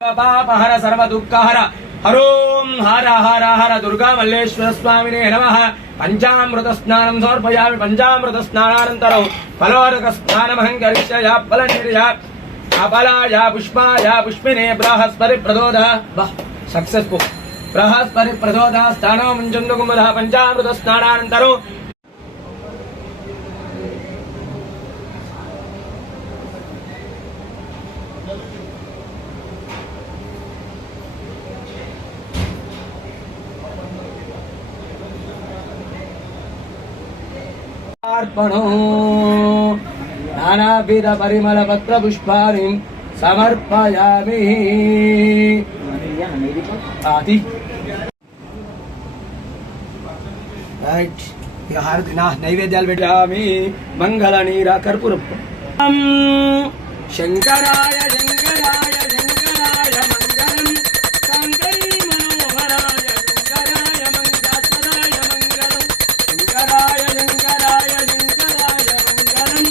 पापहर सर्वदुःखहर हरों हर हर हर दुर्गा मल्लेश्वर स्वामिने नमः। पंचामृत स्नानं समर्पयामि। पंचामृत स्नानानन्तरं फलोदक स्नानमहं करिष्यामि। फलनिर्या अपलाया पुष्पाया पुष्पिने बृहस्पति प्रचोदः सक्सेसफुल बृहस्पति प्रचोदः स्नानं मुञ्चन्दुकुमुदः। पंचामृत स्नानानन्तरं नानाविध परिमल पत्र पुष्पाणि समर्पयामि। नैवेद्याल बैठामि। मंगल नीरा कर्पूर शंकराय शंकराय शंकराय मंगलम शंकरी मनोहराय शंकराय मंगलाय मंगलम शंकराय शंकराय शंकराय मंगलम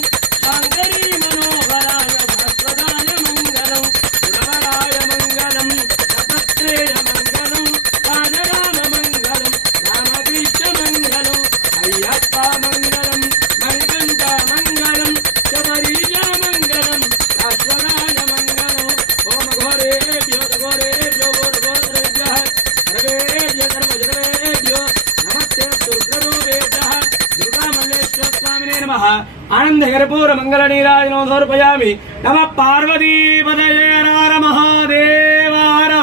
शंकरी मनोहराय भास्वराय मंगलम गुणवराय मंगलम दत्तात्रेय मंगलम राजराम मंगलम रामकृष्ण मंगलम अय्यप्पा मंगलम मणिकंठ मंगलम शबरीश मंगलम शाश्वताय मंगलम। ओम घोरेभ्यो घोरेभ्यो घोरेभ्यः सर्वेभ्यो सर्वजगवेभ्यो नमस्ते दुर्गरूपेभ्यः दुर्गा मल्लेश्वर स्वामिने नमः। आनंद कर्पूर मंगल नीराजनं समर्पयामि। नमः पार्वती पतये हर हर महादेव हर।